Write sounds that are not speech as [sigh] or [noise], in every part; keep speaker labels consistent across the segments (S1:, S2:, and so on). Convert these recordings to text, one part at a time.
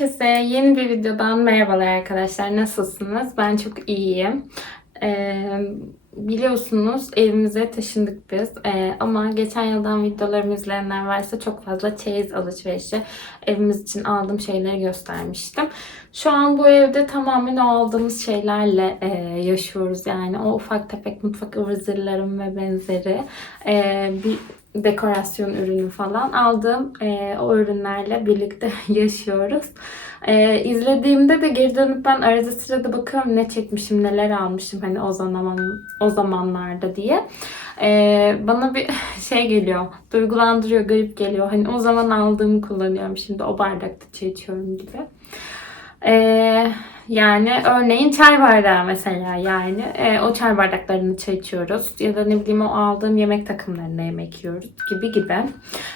S1: Herkese yeni bir videodan merhabalar arkadaşlar. Nasılsınız? Ben çok iyiyim. Ee, biliyorsunuz evimize taşındık biz. Ee, ama geçen yıldan videolarımı izleyenler varsa çok fazla çeyiz alışverişi evimiz için aldığım şeyleri göstermiştim. Şu an bu evde tamamen o aldığımız şeylerle e, yaşıyoruz. Yani o ufak tefek mutfak ıvır zırlarım ve benzeri e, bir dekorasyon ürünü falan aldığım e, o ürünlerle birlikte [laughs] yaşıyoruz. E, izlediğimde de geri dönüp ben arada sırada bakıyorum ne çekmişim, neler almışım hani o zaman o zamanlarda diye. E, bana bir [laughs] şey geliyor, duygulandırıyor, garip geliyor. Hani o zaman aldığımı kullanıyorum şimdi o bardakta çay içiyorum gibi. Ee, yani örneğin çay bardağı mesela yani e, o çay bardaklarını çay içiyoruz ya da ne bileyim o aldığım yemek takımlarına yemek yiyoruz gibi gibi.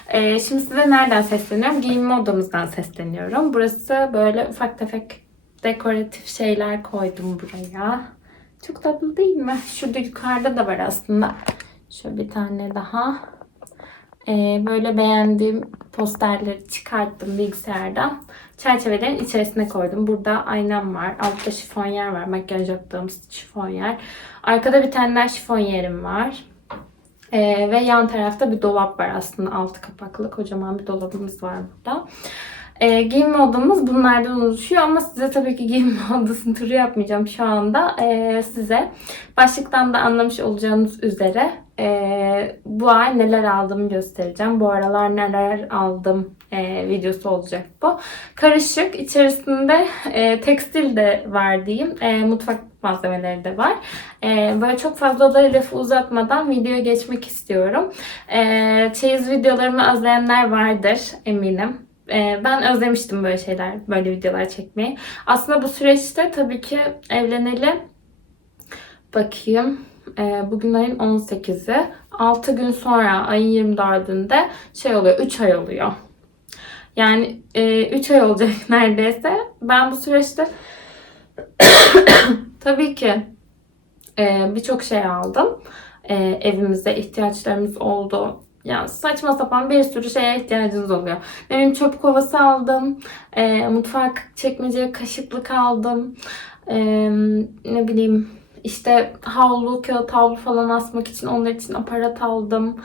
S1: Ee, şimdi size nereden sesleniyorum? Giyinme odamızdan sesleniyorum. Burası böyle ufak tefek dekoratif şeyler koydum buraya. Çok tatlı değil mi? Şurada yukarıda da var aslında. Şöyle bir tane daha. Ee, böyle beğendiğim posterleri çıkarttım bilgisayardan. Çerçevelerin içerisine koydum. Burada aynam var. Altta şifonyer var. Makyaj yaptığımız şifonyer. Arkada bir tane daha şifonyerim var. Ee, ve yan tarafta bir dolap var aslında. Altı kapaklı kocaman bir dolabımız var burada. E, giyinme odamız bunlardan oluşuyor ama size tabii ki giyinme [laughs] odasını turu yapmayacağım şu anda. E, size başlıktan da anlamış olacağınız üzere e, bu ay neler aldığımı göstereceğim. Bu aralar neler aldım e, videosu olacak bu. Karışık. içerisinde e, tekstil de var diyeyim. E, mutfak malzemeleri de var. E, böyle çok fazla olayı lafı uzatmadan videoya geçmek istiyorum. E, çeyiz videolarımı özleyenler vardır eminim. Ben özlemiştim böyle şeyler, böyle videolar çekmeyi. Aslında bu süreçte tabii ki evleneli bakayım. Ee, bugün ayın 18'i. 6 gün sonra ayın 24'ünde şey oluyor, 3 ay oluyor. Yani 3 ay olacak [laughs] neredeyse. Ben bu süreçte [coughs] tabii ki e, birçok şey aldım. E, evimizde ihtiyaçlarımız oldu yani saçma sapan bir sürü şeye ihtiyacınız oluyor. Ne bileyim çöp kovası aldım. E, mutfak çekmece kaşıklık aldım. E, ne bileyim işte havlu, kağıt havlu falan asmak için onlar için aparat aldım.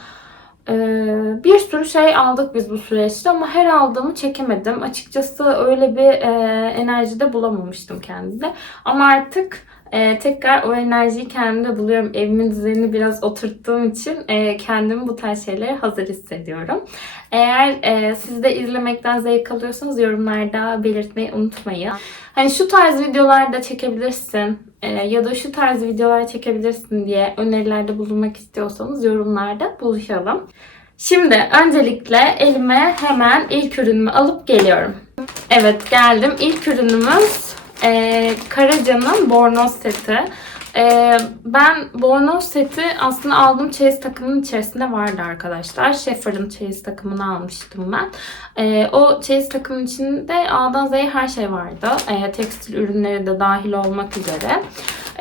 S1: Ee, bir sürü şey aldık biz bu süreçte ama her aldığımı çekemedim. Açıkçası öyle bir e, enerjide bulamamıştım kendimde. Ama artık e, tekrar o enerjiyi kendimde buluyorum. Evimin düzenini biraz oturttuğum için e, kendimi bu tarz şeylere hazır hissediyorum. Eğer e, siz de izlemekten zevk alıyorsanız yorumlarda belirtmeyi unutmayın. Hani şu tarz videolar da çekebilirsin ya da şu tarz videolar çekebilirsin diye önerilerde bulunmak istiyorsanız yorumlarda buluşalım. Şimdi öncelikle elime hemen ilk ürünümü alıp geliyorum. Evet geldim. İlk ürünümüz e, Karaca'nın bornoz seti. E, ben bornoz seti aslında aldığım çeyiz takımının içerisinde vardı arkadaşlar. Schaeffer'ın çeyiz takımını almıştım ben. E, o çeyiz takımının içinde A'dan Z'ye her şey vardı. E, tekstil ürünleri de dahil olmak üzere.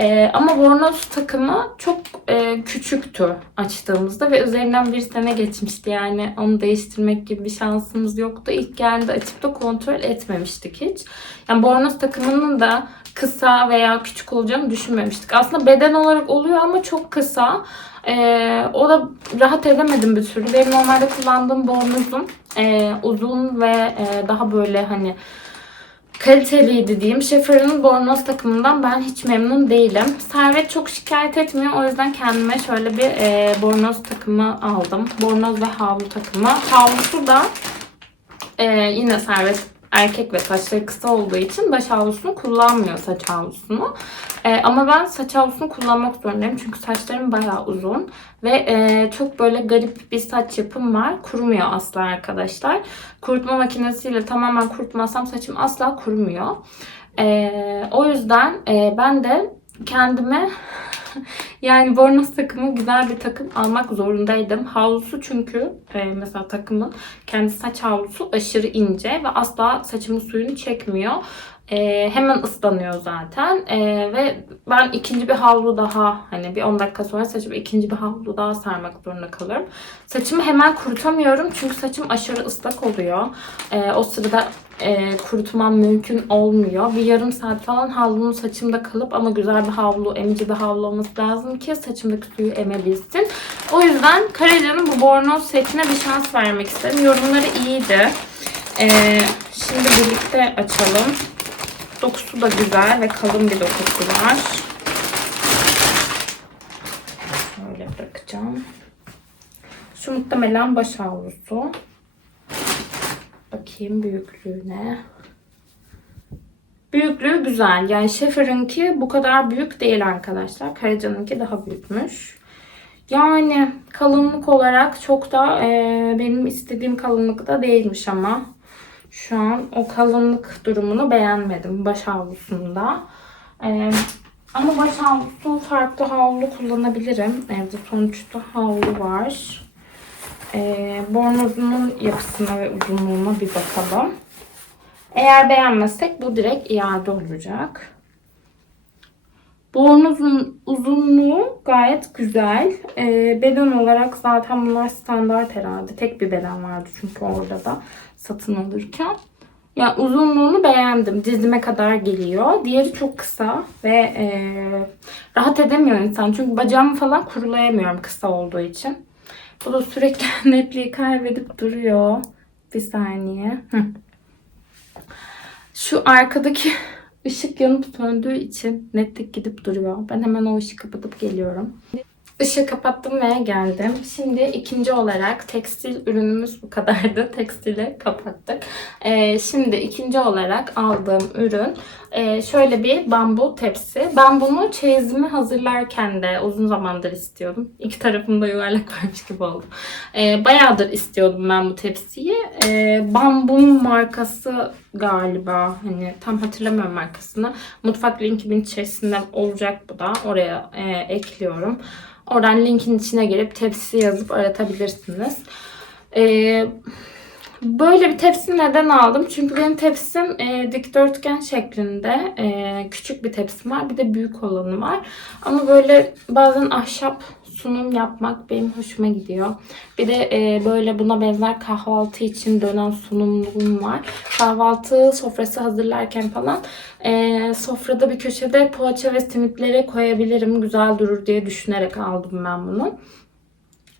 S1: Ee, ama bornoz takımı çok e, küçüktü açtığımızda ve üzerinden bir sene geçmişti. Yani onu değiştirmek gibi bir şansımız yoktu. İlk geldi açıp da kontrol etmemiştik hiç. Yani bornoz takımının da kısa veya küçük olacağını düşünmemiştik. Aslında beden olarak oluyor ama çok kısa. Ee, o da rahat edemedim bir türlü. Benim normalde kullandığım bornozum e, uzun ve e, daha böyle hani kaliteliydi diyeyim. Schaeffer'ın bornoz takımından ben hiç memnun değilim. Servet çok şikayet etmiyor. O yüzden kendime şöyle bir e, bornoz takımı aldım. Bornoz ve havlu takımı. Havlusu da e, yine Servet erkek ve saçları kısa olduğu için baş havlusunu kullanmıyor saç havlusunu. Ee, ama ben saç havlusunu kullanmak zorundayım. Çünkü saçlarım bayağı uzun. Ve e, çok böyle garip bir saç yapım var. Kurumuyor asla arkadaşlar. Kurutma makinesiyle tamamen kurutmazsam saçım asla kurumuyor. Ee, o yüzden e, ben de kendime [laughs] yani bornoz takımı güzel bir takım almak zorundaydım. Havlusu çünkü e, mesela takımın kendi saç havlusu aşırı ince ve asla saçımın suyunu çekmiyor. Ee, hemen ıslanıyor zaten. Ee, ve ben ikinci bir havlu daha hani bir 10 dakika sonra saçımı ikinci bir havlu daha sarmak zorunda kalıyorum. Saçımı hemen kurutamıyorum çünkü saçım aşırı ıslak oluyor. Ee, o sırada e, kurutmam mümkün olmuyor. Bir yarım saat falan havlunun saçımda kalıp ama güzel bir havlu, emici bir havlu olması lazım ki saçımdaki suyu emebilsin. O yüzden Karaca'nın bu bornoz setine bir şans vermek istedim. Yorumları iyiydi. Ee, şimdi birlikte açalım. Dokusu da güzel ve kalın bir dokusu var. Şöyle bırakacağım. Şu muhtemelen baş havlusu. Bakayım büyüklüğüne. Büyüklüğü güzel. Yani Şefer'ınki bu kadar büyük değil arkadaşlar. Karaca'nınki daha büyükmüş. Yani kalınlık olarak çok da e, benim istediğim kalınlıkta değilmiş ama. Şu an o kalınlık durumunu beğenmedim baş havlusunda. E, ama baş havlusu farklı havlu kullanabilirim. Evde sonuçta havlu var. E, bornozunun yapısına ve uzunluğuna bir bakalım. Eğer beğenmezsek bu direkt iade olacak. Bornozun uzunluğu gayet güzel. Ee, beden olarak zaten bunlar standart herhalde. Tek bir beden vardı çünkü orada da satın alırken. Yani uzunluğunu beğendim. Dizime kadar geliyor. Diğeri çok kısa ve e, rahat edemiyor insan. Çünkü bacağımı falan kurulayamıyorum kısa olduğu için. Bu da sürekli [laughs] netliği kaybedip duruyor. Bir saniye. Hı. Şu arkadaki [laughs] ışık yanıp söndüğü için netlik gidip duruyor. Ben hemen o ışığı kapatıp geliyorum. Işığı kapattım ve geldim. Şimdi ikinci olarak tekstil ürünümüz bu kadardı. [laughs] Tekstili kapattık. Ee, şimdi ikinci olarak aldığım ürün e, şöyle bir bambu tepsi. Ben bunu çeyizimi hazırlarken de uzun zamandır istiyordum. İki tarafında yuvarlak [laughs] varmış gibi oldu. Ee, bayağıdır istiyordum ben bu tepsiyi. Ee, bambunun markası galiba. Hani tam hatırlamıyorum markasını. Mutfak linkimin içerisinde olacak bu da. Oraya e, ekliyorum. Oradan linkin içine girip tepsi yazıp aratabilirsiniz. Ee, böyle bir tepsi neden aldım? Çünkü benim tepsim e, dikdörtgen şeklinde. E, küçük bir tepsim var. Bir de büyük olanı var. Ama böyle bazen ahşap sunum yapmak benim hoşuma gidiyor. Bir de e, böyle buna benzer kahvaltı için dönen sunumluğum var. Kahvaltı sofrası hazırlarken falan e, sofrada bir köşede poğaça ve simitleri koyabilirim. Güzel durur diye düşünerek aldım ben bunu.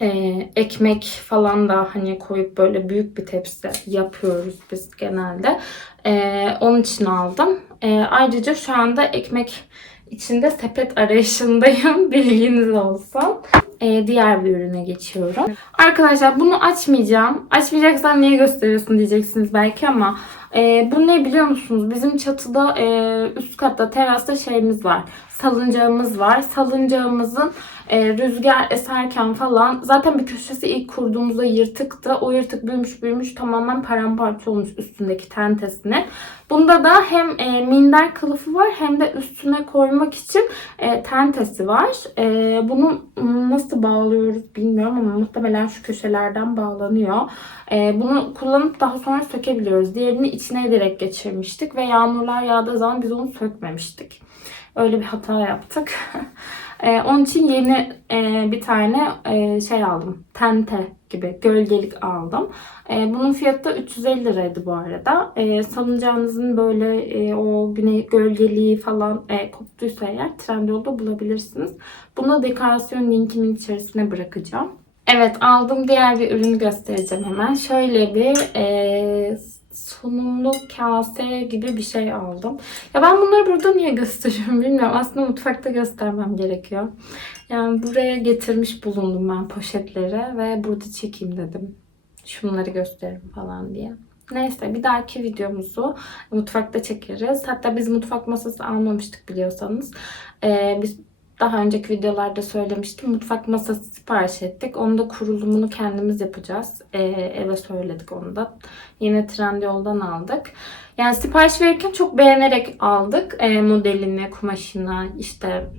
S1: E, ekmek falan da hani koyup böyle büyük bir tepsi yapıyoruz biz genelde. E, onun için aldım. E, ayrıca şu anda ekmek içinde sepet arayışındayım. [laughs] Bilginiz olsun. Ee, diğer bir ürüne geçiyorum. Arkadaşlar bunu açmayacağım. Açmayacaksan niye gösteriyorsun diyeceksiniz belki ama e, bu ne biliyor musunuz? Bizim çatıda e, üst katta terasta şeyimiz var. Salıncağımız var. Salıncağımızın e, rüzgar eserken falan zaten bir köşesi ilk kurduğumuzda yırtıktı. O yırtık büyümüş büyümüş tamamen paramparça olmuş üstündeki tentesine. Bunda da hem e, minder kılıfı var hem de üstüne koymak için e, tentesi var. E, bunu nasıl bağlıyoruz bilmiyorum ama muhtemelen şu köşelerden bağlanıyor. E, bunu kullanıp daha sonra sökebiliyoruz. Diğerini içine direkt geçirmiştik ve yağmurlar yağdığı zaman biz onu sökmemiştik. Öyle bir hata yaptık. [laughs] Ee, onun için yeni e, bir tane e, şey aldım. Tente gibi gölgelik aldım. E, bunun fiyatı da 350 liraydı bu arada. E, salıncağınızın böyle e, o güne gölgeliği falan e, koptuysa eğer Trendyol'da bulabilirsiniz. Bunu dekorasyon linkimin içerisine bırakacağım. Evet aldım diğer bir ürünü göstereceğim hemen. Şöyle bir e, sunumlu kase gibi bir şey aldım. Ya ben bunları burada niye gösteriyorum [laughs] bilmiyorum. Aslında mutfakta göstermem gerekiyor. Yani buraya getirmiş bulundum ben poşetleri ve burada çekeyim dedim. Şunları gösteririm falan diye. Neyse bir dahaki videomuzu mutfakta çekeriz. Hatta biz mutfak masası almamıştık biliyorsanız. Ee, biz daha önceki videolarda söylemiştim. Mutfak masası sipariş ettik. Onu da kurulumunu kendimiz yapacağız. Ee, eve söyledik onu da. Yine Trendyol'dan aldık. Yani sipariş verirken çok beğenerek aldık. Ee, modelini, kumaşını, işte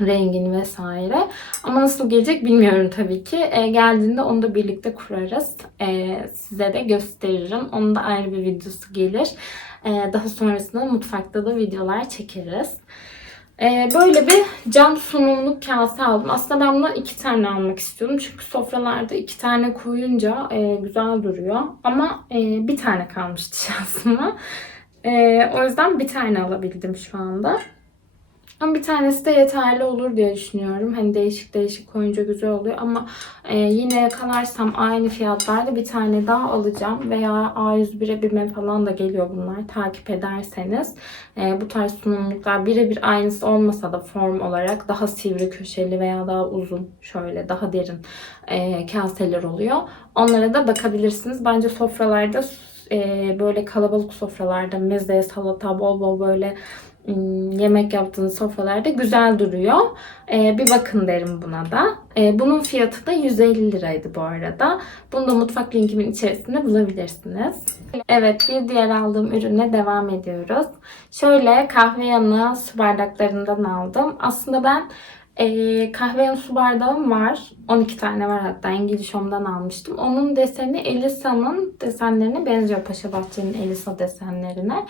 S1: rengini vesaire. Ama nasıl gelecek bilmiyorum tabii ki. E, geldiğinde onu da birlikte kurarız. E, size de gösteririm. Onun da ayrı bir videosu gelir. E, daha sonrasında mutfakta da videolar çekeriz. E, böyle bir cam sunumluk kase aldım. Aslında ben bundan iki tane almak istiyordum. Çünkü sofralarda iki tane koyunca e, güzel duruyor. Ama e, bir tane kalmıştı [laughs] şansıma. E, o yüzden bir tane alabildim şu anda. Ama bir tanesi de yeterli olur diye düşünüyorum. Hani değişik değişik koyunca güzel oluyor ama e, yine yakalarsam aynı fiyatlarda bir tane daha alacağım. Veya A101'e BİM'e falan da geliyor bunlar. Takip ederseniz e, bu tarz sunumluklar birebir aynısı olmasa da form olarak daha sivri köşeli veya daha uzun şöyle daha derin e, kaseler oluyor. Onlara da bakabilirsiniz. Bence sofralarda e, böyle kalabalık sofralarda meze, salata, bol bol böyle yemek yaptığınız sofralarda güzel duruyor. Ee, bir bakın derim buna da. Ee, bunun fiyatı da 150 liraydı bu arada. Bunu da mutfak linkimin içerisinde bulabilirsiniz. Evet bir diğer aldığım ürüne devam ediyoruz. Şöyle kahve yanı su bardaklarından aldım. Aslında ben e, kahve yanı su bardağım var. 12 tane var hatta İngiliz Home'dan almıştım. Onun deseni Elisa'nın desenlerine benziyor. Paşa Bahçe'nin Elisa desenlerine.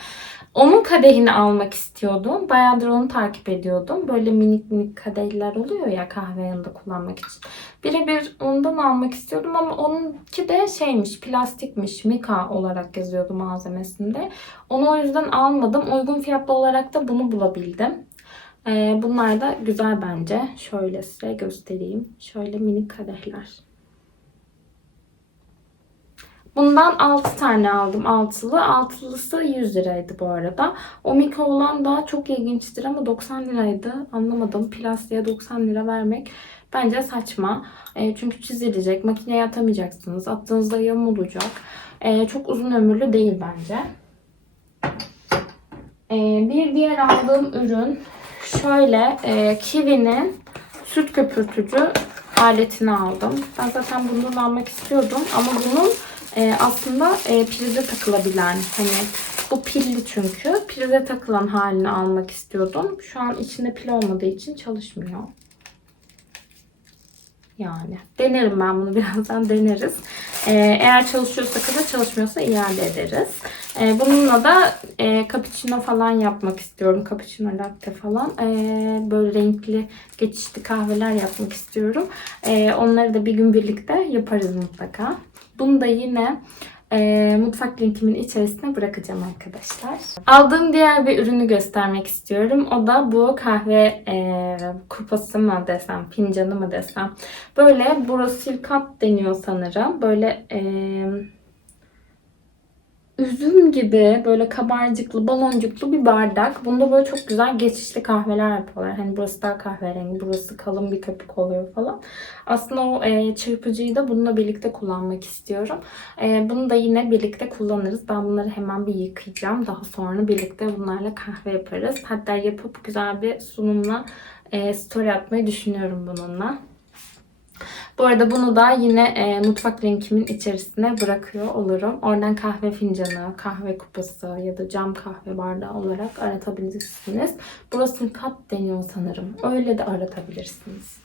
S1: Onun kadehini almak istiyordum. Bayağıdır onu takip ediyordum. Böyle minik minik kadehler oluyor ya kahve yanında kullanmak için. Birebir ondan almak istiyordum ama onunki de şeymiş, plastikmiş. Mika olarak yazıyordu malzemesinde. Onu o yüzden almadım. Uygun fiyatlı olarak da bunu bulabildim. Ee, bunlar da güzel bence. Şöyle size göstereyim. Şöyle minik kadehler. Bundan 6 tane aldım altılı. Altılısı 100 liraydı bu arada. O Mika olan da çok ilginçtir ama 90 liraydı. Anlamadım. Plastiğe 90 lira vermek bence saçma. E, çünkü çizilecek. Makineye atamayacaksınız. Attığınızda yamulacak. E, çok uzun ömürlü değil bence. E, bir diğer aldığım ürün şöyle e, Kiwi'nin süt köpürtücü aletini aldım. Ben zaten bundan almak istiyordum ama bunun e, aslında e, prize takılabilen hani bu pilli çünkü prize takılan halini almak istiyordum. Şu an içinde pil olmadığı için çalışmıyor. Yani denerim ben bunu [laughs] birazdan deneriz. Ee, eğer çalışıyorsa da çalışmıyorsa iade ederiz. Ee, bununla da e, cappuccino falan yapmak istiyorum. Cappuccino latte falan. Ee, böyle renkli geçişli kahveler yapmak istiyorum. Ee, onları da bir gün birlikte yaparız mutlaka. Bunu da yine e, mutfak linkimin içerisine bırakacağım arkadaşlar. Aldığım diğer bir ürünü göstermek istiyorum. O da bu kahve e, kupası mı desem, fincanı mı desem. Böyle borosilikat deniyor sanırım. Böyle e, üzüm gibi böyle kabarcıklı, baloncuklu bir bardak. Bunda böyle çok güzel geçişli kahveler yapıyorlar. Hani burası daha kahverengi, burası kalın bir köpük oluyor falan. Aslında o e, çırpıcıyı da bununla birlikte kullanmak istiyorum. E, bunu da yine birlikte kullanırız. Ben bunları hemen bir yıkayacağım. Daha sonra birlikte bunlarla kahve yaparız. Hatta yapıp güzel bir sunumla e, story atmayı düşünüyorum bununla. Bu arada bunu da yine e, mutfak linkimin içerisine bırakıyor olurum. Oradan kahve fincanı, kahve kupası ya da cam kahve bardağı olarak aratabilirsiniz. Burası kat deniyor sanırım. Öyle de aratabilirsiniz.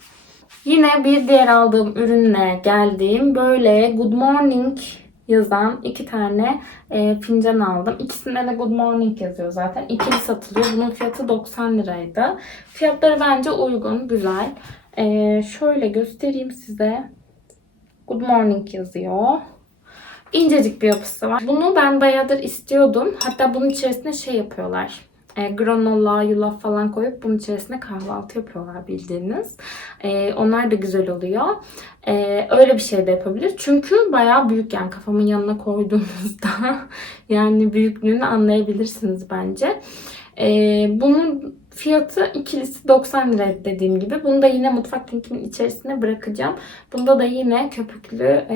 S1: Yine bir diğer aldığım ürünle geldiğim böyle Good Morning yazan iki tane e, fincan aldım. İkisinde de Good Morning yazıyor zaten. İkili satılıyor. Bunun fiyatı 90 liraydı. Fiyatları bence uygun, güzel. Ee, şöyle göstereyim size. Good morning yazıyor. İncecik bir yapısı var. Bunu ben bayağıdır istiyordum. Hatta bunun içerisine şey yapıyorlar. E, granola, yulaf falan koyup bunun içerisine kahvaltı yapıyorlar bildiğiniz. E, onlar da güzel oluyor. E, öyle bir şey de yapabilir. Çünkü bayağı büyük yani kafamın yanına koyduğunuzda [laughs] yani büyüklüğünü anlayabilirsiniz bence. E, bunun Fiyatı ikilisi 90 lira dediğim gibi. Bunu da yine mutfak linkimin içerisine bırakacağım. Bunda da yine köpüklü e,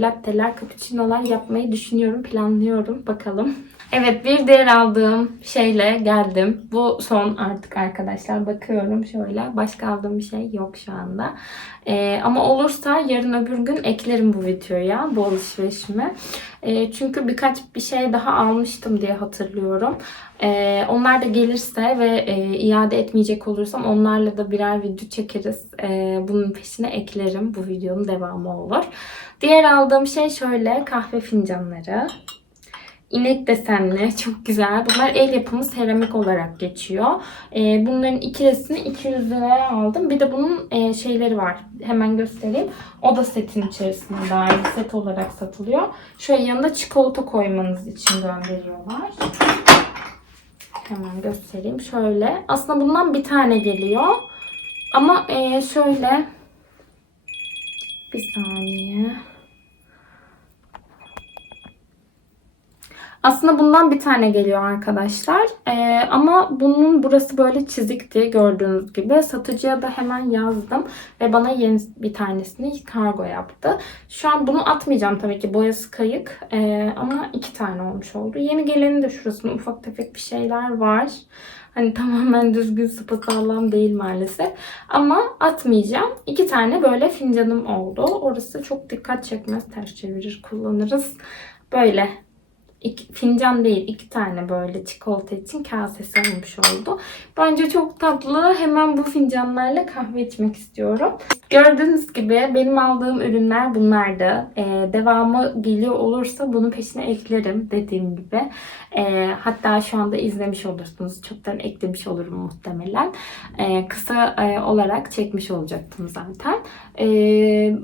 S1: latteler, cappuccinolar yapmayı düşünüyorum, planlıyorum. Bakalım. Evet bir diğer aldığım şeyle geldim. Bu son artık arkadaşlar. Bakıyorum şöyle. Başka aldığım bir şey yok şu anda. Ee, ama olursa yarın öbür gün eklerim bu videoya. Bu alışverişimi. Ee, çünkü birkaç bir şey daha almıştım diye hatırlıyorum. Ee, onlar da gelirse ve e, iade etmeyecek olursam onlarla da birer video çekeriz. Ee, bunun peşine eklerim. Bu videonun devamı olur. Diğer aldığım şey şöyle kahve fincanları. İnek desenli, [laughs] çok güzel. Bunlar el yapımı seramik olarak geçiyor. Ee, bunların ikilisini 200 liraya aldım. Bir de bunun e, şeyleri var. Hemen göstereyim. O da setin içerisinde dahil set olarak satılıyor. Şöyle yanında çikolata koymanız için gönderiyorlar. Hemen göstereyim. Şöyle. Aslında bundan bir tane geliyor. Ama e, şöyle bir saniye. Aslında bundan bir tane geliyor arkadaşlar. Ee, ama bunun burası böyle çizikti gördüğünüz gibi. Satıcıya da hemen yazdım. Ve bana yeni bir tanesini kargo yaptı. Şu an bunu atmayacağım tabii ki. Boyası kayık. Ee, ama iki tane olmuş oldu. Yeni geleni de şurasında ufak tefek bir şeyler var. Hani [laughs] tamamen düzgün sapasağlam değil maalesef. Ama atmayacağım. İki tane böyle fincanım oldu. Orası çok dikkat çekmez. Ters çevirir kullanırız. Böyle İki, fincan değil iki tane böyle çikolata için kasesi olmuş oldu. Bence çok tatlı. Hemen bu fincanlarla kahve içmek istiyorum. Gördüğünüz gibi benim aldığım ürünler bunlardı. Ee, devamı geliyor olursa bunun peşine eklerim dediğim gibi. Ee, hatta şu anda izlemiş olursunuz. Çoktan eklemiş olurum muhtemelen. Ee, kısa e, olarak çekmiş olacaktım zaten. Ee,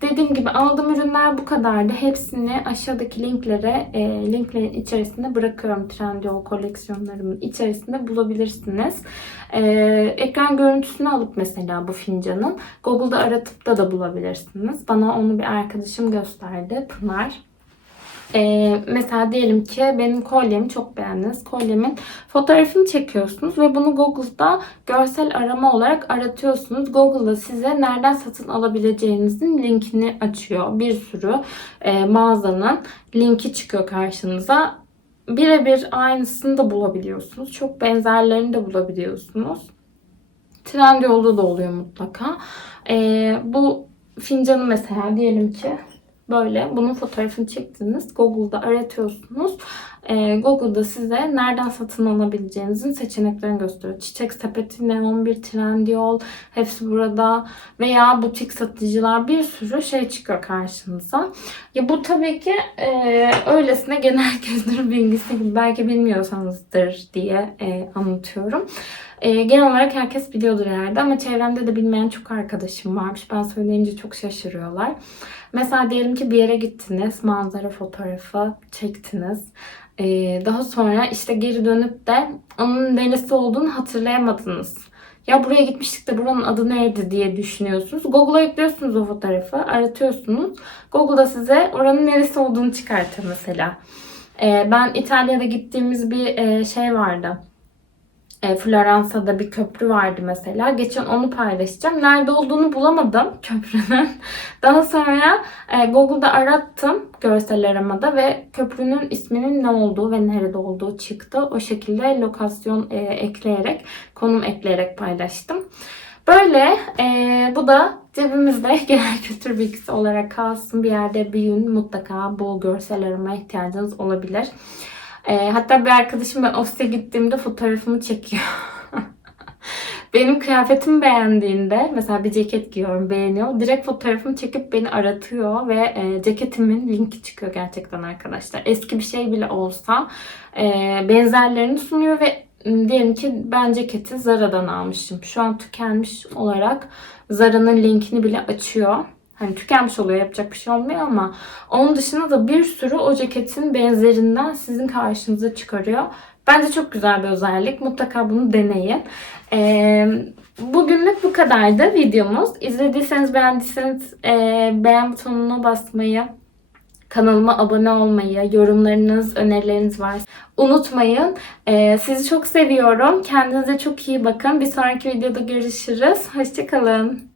S1: Dediğim gibi aldığım ürünler bu kadardı. Hepsini aşağıdaki linklere, e, linklerin içerisinde bırakıyorum. Trendyol koleksiyonlarımın içerisinde bulabilirsiniz. E, ekran görüntüsünü alıp mesela bu fincanın Google'da aratıp da da bulabilirsiniz. Bana onu bir arkadaşım gösterdi. Pınar. Ee, mesela diyelim ki benim kolyemi çok beğendiniz. Kolyemin fotoğrafını çekiyorsunuz ve bunu Google'da görsel arama olarak aratıyorsunuz. Google'da size nereden satın alabileceğinizin linkini açıyor. Bir sürü e, mağazanın linki çıkıyor karşınıza. Birebir aynısını da bulabiliyorsunuz. Çok benzerlerini de bulabiliyorsunuz. Trendyol'da da oluyor mutlaka. Ee, bu fincanı mesela diyelim ki Böyle bunun fotoğrafını çektiniz. Google'da aratıyorsunuz. Ee, Google'da size nereden satın alabileceğinizin seçeneklerini gösteriyor. Çiçek sepeti, Neon bir Trendyol, hepsi burada veya butik satıcılar bir sürü şey çıkıyor karşınıza. Ya bu tabii ki e, öylesine genel [laughs] kültür bilgisi gibi belki bilmiyorsanızdır diye e, anlatıyorum. E, genel olarak herkes biliyordur herhalde ama çevremde de bilmeyen çok arkadaşım varmış. Ben söyleyince çok şaşırıyorlar. Mesela diyelim ki bir yere gittiniz, manzara fotoğrafı çektiniz. Ee, daha sonra işte geri dönüp de onun neresi olduğunu hatırlayamadınız. Ya buraya gitmiştik de buranın adı neydi diye düşünüyorsunuz. Google'a yüklüyorsunuz o fotoğrafı, aratıyorsunuz. Google'da size oranın neresi olduğunu çıkartır mesela. Ee, ben İtalya'da gittiğimiz bir e, şey vardı e, Floransa'da bir köprü vardı mesela. Geçen onu paylaşacağım. Nerede olduğunu bulamadım [laughs] köprünün. Daha sonra e, Google'da arattım görsel aramada ve köprünün isminin ne olduğu ve nerede olduğu çıktı. O şekilde lokasyon e, ekleyerek, konum ekleyerek paylaştım. Böyle e, bu da cebimizde [laughs] genel kültür bilgisi olarak kalsın. Bir yerde bir gün mutlaka bu görsel arama ihtiyacınız olabilir. E, hatta bir arkadaşım ben ofise gittiğimde fotoğrafımı çekiyor. [laughs] Benim kıyafetimi beğendiğinde mesela bir ceket giyiyorum beğeniyor. Direkt fotoğrafımı çekip beni aratıyor ve e, ceketimin linki çıkıyor gerçekten arkadaşlar. Eski bir şey bile olsa e, benzerlerini sunuyor ve diyelim ki ben ceketi Zara'dan almışım. Şu an tükenmiş olarak Zara'nın linkini bile açıyor. Hani tükenmiş oluyor yapacak bir şey olmuyor ama onun dışında da bir sürü o ceketin benzerinden sizin karşınıza çıkarıyor. Bence çok güzel bir özellik. Mutlaka bunu deneyin. Ee, bugünlük bu kadardı videomuz. İzlediyseniz beğendiyseniz e, beğen butonuna basmayı, kanalıma abone olmayı, yorumlarınız, önerileriniz var. Unutmayın. Ee, sizi çok seviyorum. Kendinize çok iyi bakın. Bir sonraki videoda görüşürüz. Hoşçakalın.